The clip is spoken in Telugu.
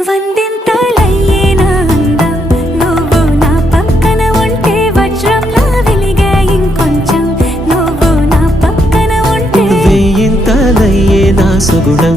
వందింతలయ్యేనా అందం నువ్వు నా పక్కన ఉంటే వజ్రంలా వెలిగే ఇంకొంచెం నువ్వు నా పక్కన ఉంటే వేయింతలయ్యేనా సుగుణం